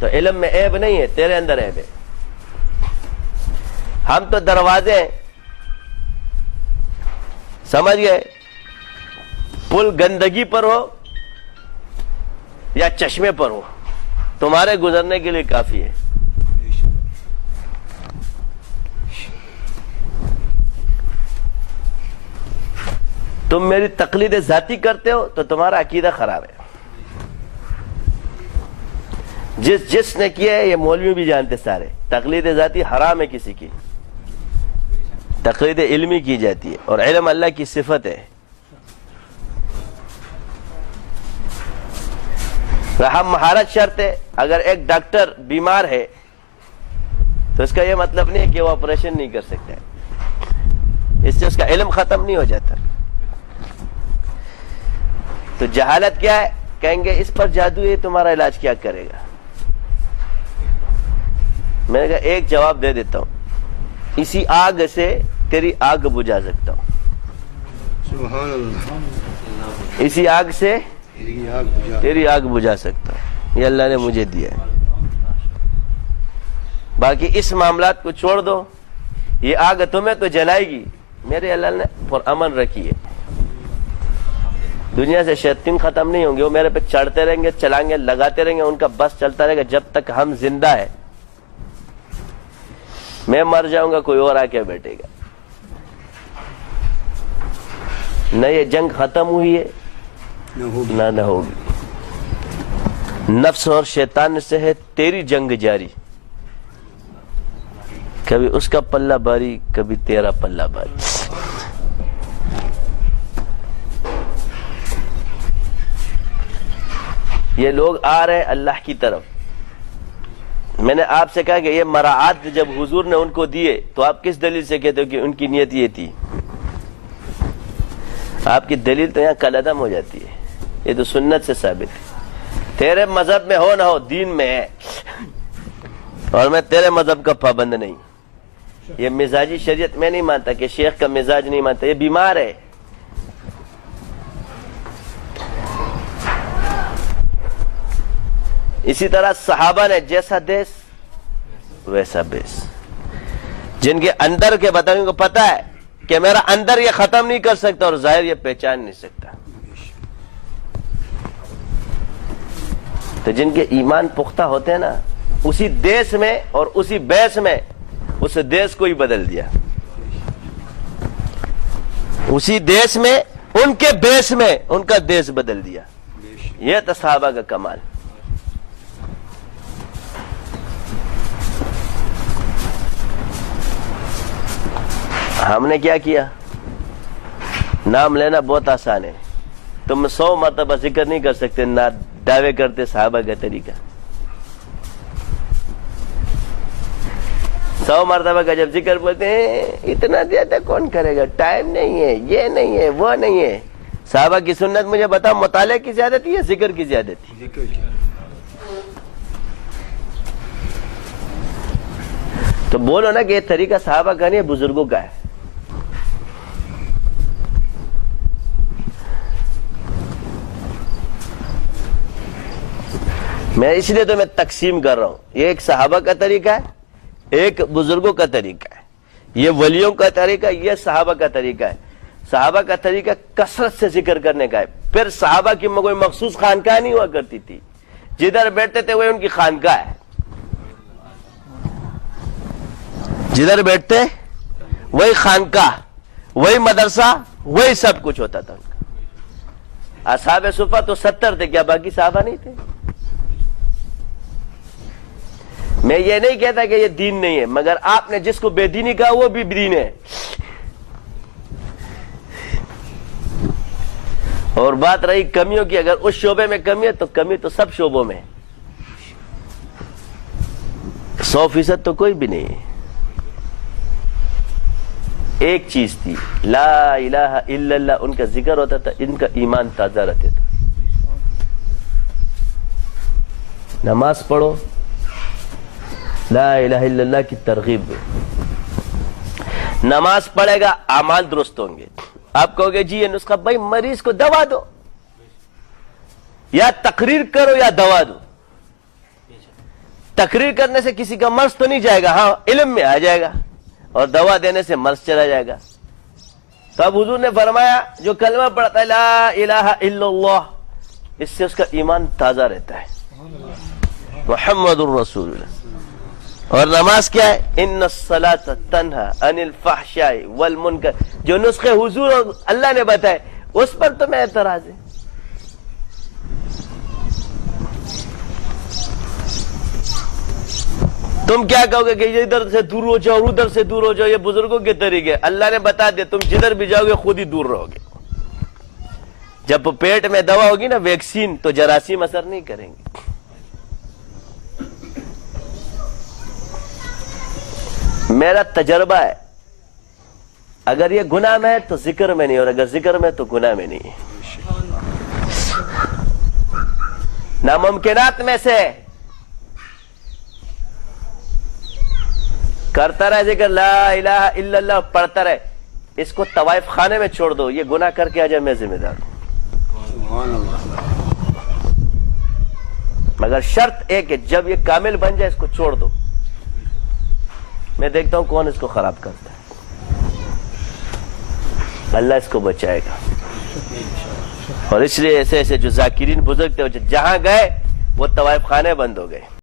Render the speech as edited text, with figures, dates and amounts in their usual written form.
تو علم میں عیب نہیں ہے، تیرے اندر عیب ہے. ہم تو دروازے ہیں، سمجھ گئے؟ پل گندگی پر ہو یا چشمے پر ہو، تمہارے گزرنے کے لیے کافی ہے. تم میری تقلید ذاتی کرتے ہو تو تمہارا عقیدہ خراب ہے. جس نے کیا ہے، یہ مولوی بھی جانتے سارے، تقلید ذاتی حرام ہے. کسی کی تقلید علمی کی جاتی ہے، اور علم اللہ کی صفت ہے. رحم مہارت شرط ہے. اگر ایک ڈاکٹر بیمار ہے تو اس کا یہ مطلب نہیں ہے کہ وہ آپریشن نہیں کر سکتا ہے، اس سے اس کا علم ختم نہیں ہو جاتا. تو جہالت کیا ہے؟ کہیں گے اس پر جادو ہے، تمہارا علاج کیا کرے گا؟ میں نے کہا ایک جواب دے دیتا ہوں، اسی آگ سے تیری آگ بجھا سکتا ہوں. سبحان اللہ. اسی آگ سے تیری آگ بجھا سکتا ہوں، یہ اللہ نے مجھے دیا ہے. باقی اس معاملات کو چھوڑ دو، یہ آگ تمہیں تو جلائے گی، میرے اللہ نے پرامن رکھی ہے. دنیا سے شیاطین ختم نہیں ہوں گے، وہ میرے پہ چڑھتے رہیں گے، چلائیں گے، لگاتے رہیں گے، ان کا بس چلتا رہے گا جب تک ہم زندہ ہے. میں مر جاؤں گا، کوئی اور آ کے بیٹھے گا. نہ یہ جنگ ختم ہوئی ہے نہ ہوگی. نفس اور شیطان سے ہے تیری جنگ جاری، کبھی اس کا پلہ باری، کبھی تیرا پلہ باری. یہ لوگ آ رہے ہیں اللہ کی طرف. میں نے آپ سے کہا کہ یہ مراعات جب حضور نے ان کو دیے تو آپ کس دلیل سے کہتے ہو کہ ان کی نیت یہ تھی؟ آپ کی دلیل تو یہاں کالعدم ہو جاتی ہے. یہ تو سنت سے ثابت ہے. تیرے مذہب میں ہو نہ ہو، دین میں ہے، اور میں تیرے مذہب کا پابند نہیں. یہ مزاجی شریعت میں نہیں مانتا کہ شیخ کا مزاج نہیں مانتا، یہ بیمار ہے. اسی طرح صحابہ نے جیسا دیس ویسا بیس. جن کے اندر کے بتائیں کو پتا ہے کہ میرا اندر یہ ختم نہیں کر سکتا اور ظاہر یہ پہچان نہیں سکتا. تو جن کے ایمان پختہ ہوتے ہیں نا، اسی دیس میں اور اسی بیس میں اس دیس کو ہی بدل دیا. اسی دیس میں ان کے بیس میں ان کا دیس بدل دیا. یہ تو صحابہ کا کمال. ہم نے کیا کیا؟ نام لینا بہت آسان ہے. تم 100 مرتبہ ذکر نہیں کر سکتے نہ دعوے کرتے صحابہ کا طریقہ. 100 مرتبہ کا جب ذکر بولتے ہیں اتنا زیادہ کون کرے گا، ٹائم نہیں ہے، یہ نہیں ہے، وہ نہیں ہے. صحابہ کی سنت مجھے بتا، مطالعے کی زیادتی ہے، ذکر کی زیادتی؟ تو بولو نا کہ یہ طریقہ صحابہ کا نہیں ہے، بزرگوں کا ہے. میں اس لیے تو میں تقسیم کر رہا ہوں. یہ ایک صحابہ کا طریقہ ہے، ایک بزرگوں کا طریقہ ہے. یہ ولیوں کا طریقہ، یہ صحابہ کا طریقہ ہے. صحابہ کا طریقہ کثرت سے ذکر کرنے کا ہے. پھر صحابہ کی کوئی مخصوص خانقاہ نہیں ہوا کرتی تھی، جدھر بیٹھتے تھے وہی ان کی خانقاہ ہے. جدھر بیٹھتے وہی خانقاہ، وہی مدرسہ، وہی سب کچھ ہوتا تھا ان کا. اصحاب صفہ تو 70 تھے، کیا باقی صحابہ نہیں تھے؟ میں یہ نہیں کہتا کہ یہ دین نہیں ہے، مگر آپ نے جس کو بے دینی کہا وہ بھی دین ہے. اور بات رہی کمیوں کی، اگر اس شعبے میں کمی ہے تو کمی تو سب شعبوں میں 100% تو کوئی بھی نہیں ہے. ایک چیز تھی، لا الہ الا اللہ، ان کا ذکر ہوتا تھا، ان کا ایمان تازہ رہتا تھا. نماز پڑھو، لا الہ الا اللہ کی ترغیب دو. نماز پڑھے گا اعمال درست ہوں گے. آپ کہو گے جی یہ نسخہ، بھائی مریض کو دوا دو، یا تقریر کرو یا دوا دو. تقریر کرنے سے کسی کا مرض تو نہیں جائے گا, ہاں علم میں آ جائے گا, اور دوا دینے سے مرض چلا جائے گا. تو اب حضور نے فرمایا جو کلمہ پڑھتا ہے لا الہ الا اللہ, اس سے اس کا ایمان تازہ رہتا ہے, محمد الرسول اللہ. اور نماز کیا ہے؟ ان الصلاۃ تنہی عن الفحشاء والمنکر, جو نسخے حضور اور اللہ نے بتائے اس پر تو میں اعتراض ہے. تم کیا کہو گے کہ ادھر سے دور ہو جاؤ, ادھر سے دور ہو جاؤ, یہ بزرگوں کے طریقے. اللہ نے بتا دیا تم جدھر بھی جاؤ گے خود ہی دور رہو گے. جب پیٹ میں دوا ہوگی نا ویکسین, تو جراثیم اثر نہیں کریں گے. میرا تجربہ ہے, اگر یہ گناہ میں ہے تو ذکر میں نہیں, اور اگر ذکر میں تو گناہ میں نہیں. ناممکنات میں سے کرتا رہے ذکر لا الہ الا اللہ, پڑھتا رہے. اس کو طوائف خانے میں چھوڑ دو, یہ گناہ کر کے آ جائے میں ذمہ دار ہوں. سبحان اللہ. مگر شرط ایک ہے, جب یہ کامل بن جائے اس کو چھوڑ دو. میں دیکھتا ہوں کون اس کو خراب کرتا ہے, اللہ اس کو بچائے گا. اور اس لیے ایسے ایسے جو ذاکرین بزرگ تھے جہاں گئے وہ طوائف خانے بند ہو گئے.